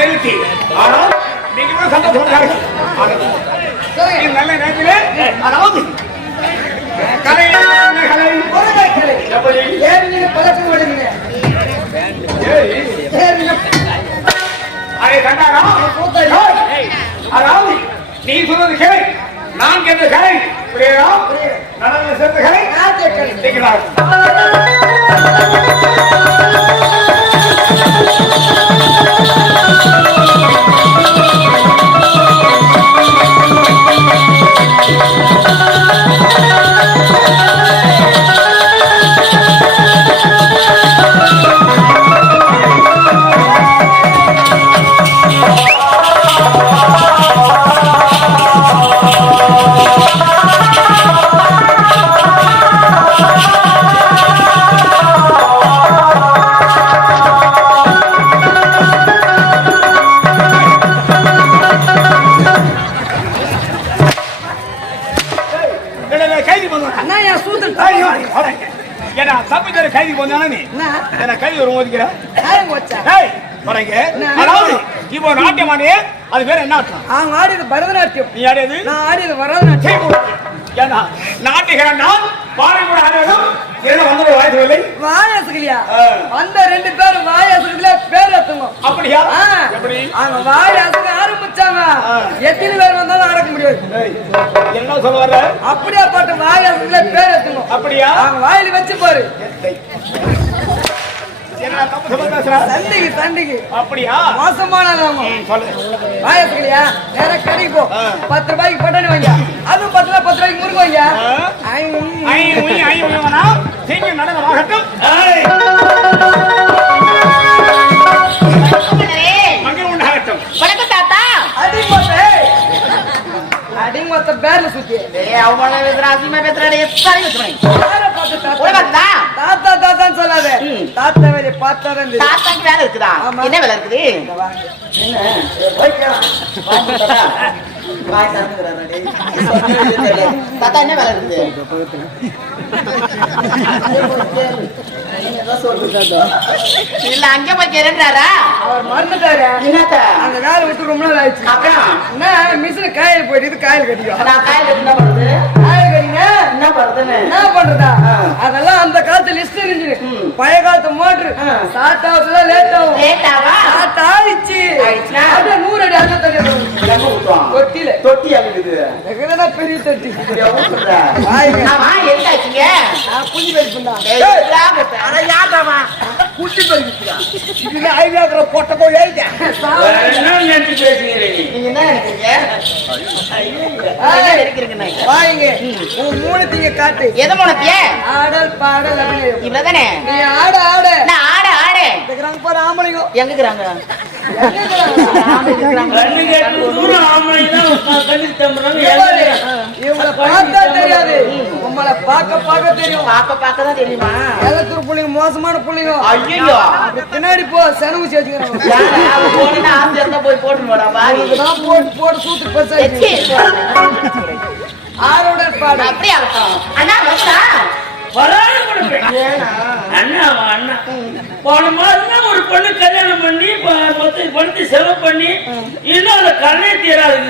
தெரிவித்து ஆனால் நீங்க சந்தோஷம் நல்ல நேரத்திலே அதாவது கலை அதாவது நீ சொல்றது கலை நான் கேட்ட கலை புரியுதா நடன சேர்ந்த கலை கைதி போனானே நீ என்ன கைதி வரும் ஓதிக்கிற இப்போ நாட்டியம் ஆடிய அது பேர் என்ன அர்த்தம்? அவங்க ஆடியது பரதநாட்டியம். நீ ஆடியது? நான் ஆடியது பரதநாட்டியம். ஏன்னா நாட்டியக்காரன் பாரம்பரிய ஆடியதும் என்ன வந்து வாய்க்கவில்லை வாயாசுகளையா அந்த ரெண்டு பேரும் வாயாசுகள பேர் ஏத்துங்க. அப்படியா? எப்படி? அவங்க வாயாசுக ஆரம்பிச்சாங்க எத்தனை பேர் வந்தாலும் அடக்க முடியாது. என்ன சொல்ல வர்ற? அப்படியே பாட்டு வாயாசுகள பேர் ஏத்துங்க. அப்படியா? அவங்க வாயில வச்சு பாரு. தண்டிக்கு தண்டிக்கு அப்படியா? மோசமானவங்க வாயத்துக்கலையா நேர கடைக்கு போ 10 ரூபாய்க்கு பட்டாணி வாங்க அதுவும் 10 ரூபாய்க்கு முருங்க வாங்க நடனமாகட்டும். அடிமொத்த பேர்ல சுத்தி தாத்தா தாத்தான்னு சொல்லாத தாத்தா வேலை பார்த்தாதான் தாத்தாக்கு வேலை இருக்குதா? என்ன வேலை இருக்குது? தாத்தா என்ன வேலை இருக்குது? இல்ல அங்க போய் கேட்டாரா? அவர் மறந்துட்டாரு. அந்த வேலை விட்டு ரொம்ப நாள் ஆயிடுச்சு. என்ன மிஷின காயில் போயிட்டு காயில் கட்டிக்கும். நான் காயில் கட்டி என்ன பண்றது? காயில் கட்டிங்க என்ன பண்றது? என்ன பண்றதா? அதெல்லாம் அந்த காலத்து லிஸ்ட் இருந்துச்சு. பழைய காலத்து மோட்டர் ஸ்டார்ட் ஆகுதுல லேட் ஆகும். லேட் ஆவா? ஸ்டார்ட் ஆயிடுச்சு. அது 100 அடி அங்க தள்ளி எங்க ஊத்துவான்? தொட்டில. தொட்டி அங்குது. எங்கடா பெரிய தொட்டி. ஊத்துறா. ஆமா எங்க ஆச்சுங்க? நான் குஞ்சி வைப்பேன்டா. அட யாடாமா? குஞ்சி வைப்பியா? இதுல ஐடியாக்குற போட்ட போய் ஏறிட்டேன். என்ன நினைச்சு பேசுறீங்க நீங்க? என்ன நினைக்கிறீங்க? என்ன நினைக்கிறீங்க? வாங்க. உன் மூணத்திய காட்டு. எதை மூணத்திய? ஆடல் பாடல் அபிநயம். இவ்வளவுதானே? நீ ஆட ஆட. நான் ஆட ஆட. இருக்கறாங்க பாரு ஆம்பளைங்க. எங்க இருக்கறாங்க? இவங்கள பார்த்தா தெரியாது, உங்களை பார்க்க பார்க்க தெரியும். பார்க்க பார்க்க தான் தெரியுமா? ஏகத்தூர் புள்ளிங்க மோசமான புள்ளிங்க. ஐயோ பின்னாடி போ செனவு சேர்த்துக்கிறாங்க. போய் போட்டு போட்டு போட்டு சூத்து பசாச்சு ஆரோட பாடு அப்படியே அண்ணா போன மாதம் ஒரு பொண்ணு கல்யாணம் பண்ணி பணத்தை செலவு பண்ணி இன்னும் அந்த கண்ணே தீராது.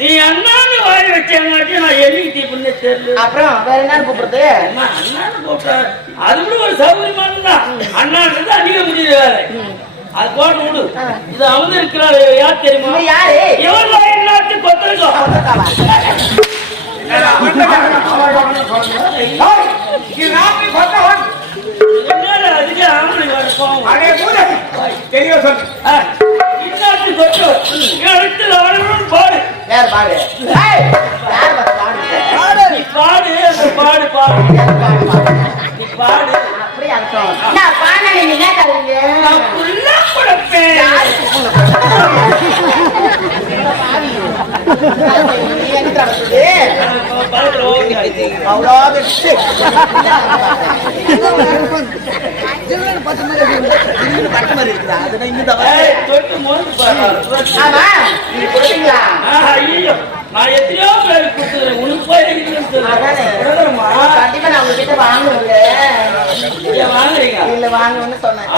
நீ அண்ணான்னு வாய வச்சாங்காட்டி நான் என்னைக்கு பண்ண தெரியல. அப்புறம் வேற என்ன கூப்பிடுறது? அண்ணான்னு கூப்பிட்ட அது கூட ஒரு சௌகரியமானதுதான். அண்ணான்றது அதிக முடியல வேற அது போட்டு விடு. இது அவங்க இருக்கிறாரு யார் தெரியுமா? யாரு? எவ்வளவு நாட்டு கொத்தருக்கோம் நான் எத்தனையோ பேர் கொடுத்துறேன் உனக்கு போய் கண்டிப்பா நான் உங்ககிட்ட வாங்குவேன். இல்ல வாங்கன்னு சொன்னேன்.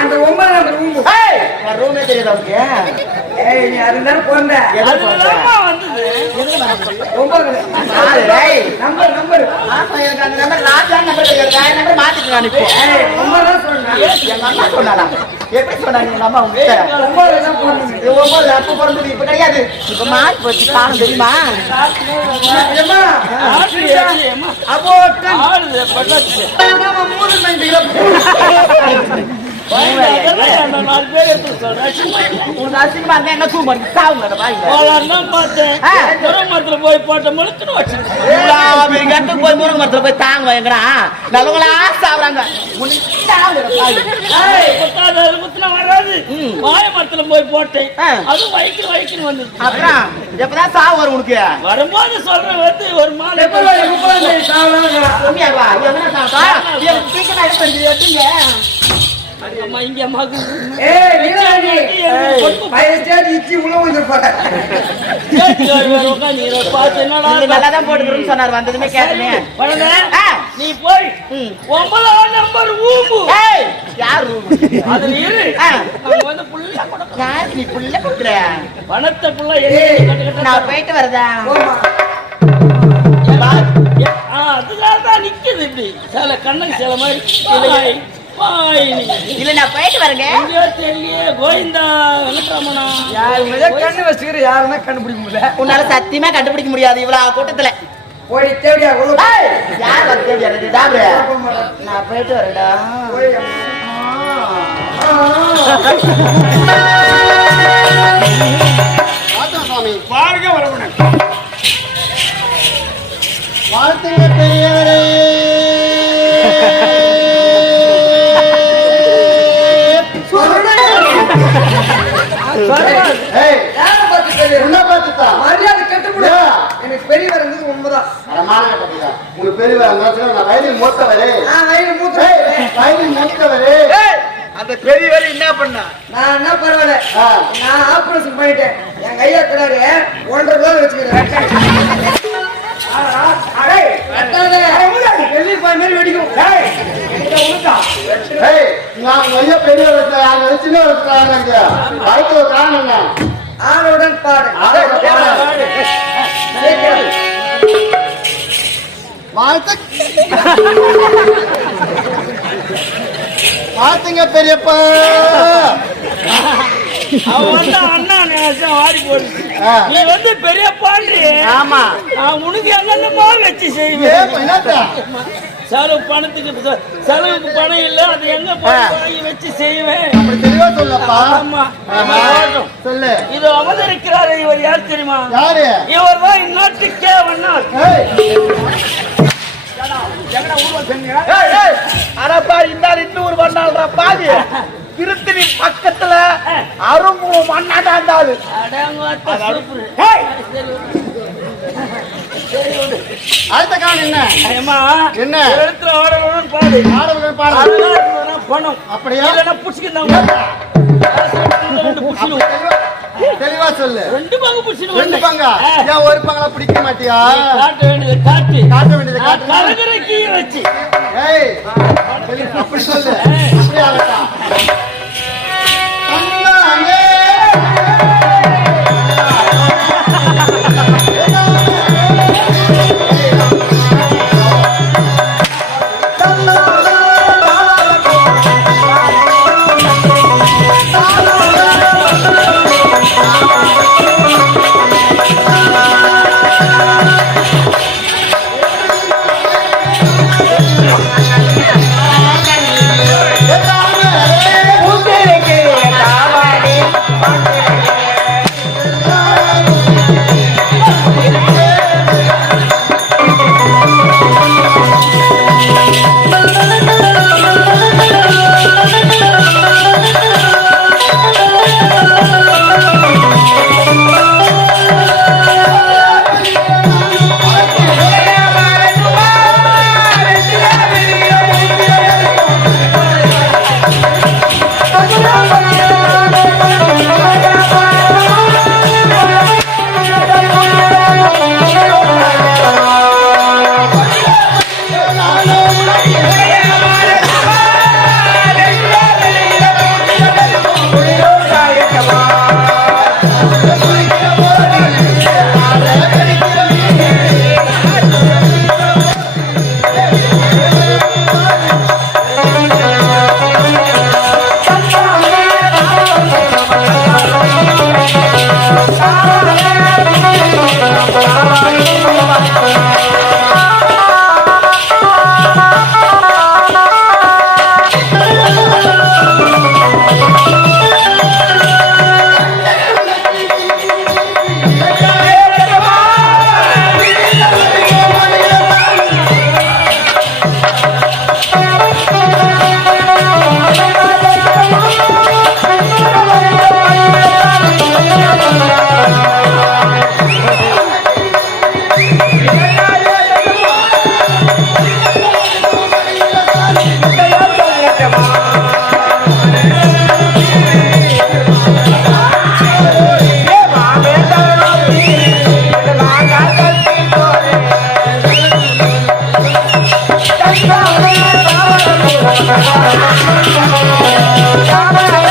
அந்த 9 ரூம் ரூமே தெரியுதா நீ அதுதான் போந்த நம்பர் நம்பர் அந்த நம்பர் ராஜா நம்பர் நம்பர் மாத்திட்டு அனுப்பி சொன்னா எப்படி சொன்னாங்க எங்க அம்மா உங்க 9 அப்ப பிறந்தது இப்ப கிடையாது இப்ப மாத்தி போச்சு காணும் தெரியுமா அப்போ 3 மணி போய் போட்ட முழுக்கணும் போய் முருங்க மரத்துல போய் தாங்க வைங்கடா நல்லவங்களா சாப்பிடாங்க வராது வாய மரத்துல போய் போட்டேன் அது வைக்கணும் வந்து அப்புறம் எப்பதான் சாவு வரும் உனக்கு வரும்போது சொல்றேன் வந்து ஒரு மாலை அம்மா இங்க மகு நல்லாதான் போட்டுக்கிறோம்னு சொன்னார் வந்ததுமே கேட்டனே நீ போய் 9ஆம் நம்பர் ஊம்பு யார் அதுல இரு வந்து புள்ள யார் நீ புள்ள கொடுக்குற பணத்தை புள்ள நான் போயிட்டு வரதா அதுதான் நிக்குது இப்படி சில கண்ணன் சில மாதிரி இல்ல நான் போயிட்டு வரேங்க கோவிந்தா வெங்கட்ராமனா கண்ணு வச்சுக்கிற யாருன்னா கண்டுபிடிக்க முடியல உன்னால சத்தியமா கண்டுபிடிக்க முடியாது இவ்வளவு கூட்டத்துல போய் தேடியா யார் வந்து தேடியா நான் போயிட்டு வரேன்டா வாழ்க வரவன வாழ்த்துங்க பெரியவரே மரியாதை கட்டுப்படு எனக்கு பெரியவர் இருந்தது உண்மைதான் உங்களுக்கு பெரியவர் நான் வயலில் மூத்தவரே வயலில் மூத்தவரே அந்த பெரியவர் என்ன பண்ணா நான் என்ன பரவாயில்ல நான் ஆபரேஷன் பண்ணிட்டேன் என் கையா கிடாரு 1.5 ரூபா வச்சுக்கிறேன் ஆளுடன் பாடு வாழ்த்துங்க பெரியப்பா அண்ணா வாடி போடு நீ வந்து பெரிய பாண்டி ஆமா உனக்கு என்னென்னமா வச்சு செய்வேன் செலவு பணத்துக்கு செலவுக்கு பணம் இல்ல அது எங்க வாங்கி வச்சு செய்வேன் அப்படி தெளிவா சொல்லப்பா ஆமா சொல்லு இது அவதரிக்கிறாரு இவர் யார் தெரியுமா யாரு இவர் தான் இந்நாட்டுக்கே வந்தார் இன்னொரு பண்ணால்ரா பாதி திருத்தணி பக்கத்துல அரும்பு மண்ணாடா இருந்தாரு அடுத்த காலம் என்ன என்ன இடத்துல ஆடலுடன் பாடு ஆடலுடன் பாடு பணம் அப்படியா இல்லைன்னா புடிச்சுக்கிட்டாங்க தெளிவா சொல்லு 2 பங்கு புடிச்சுட்டு 2 பங்கா ஏன் ஒரு பங்களா பிடிக்க மாட்டியா காட்ட வேண்டியது காட்டு கலகரைக்கு வச்சு ஏய் அப்படி சொல்லு அப்படி ஆகட்டா Thank you. காவலர்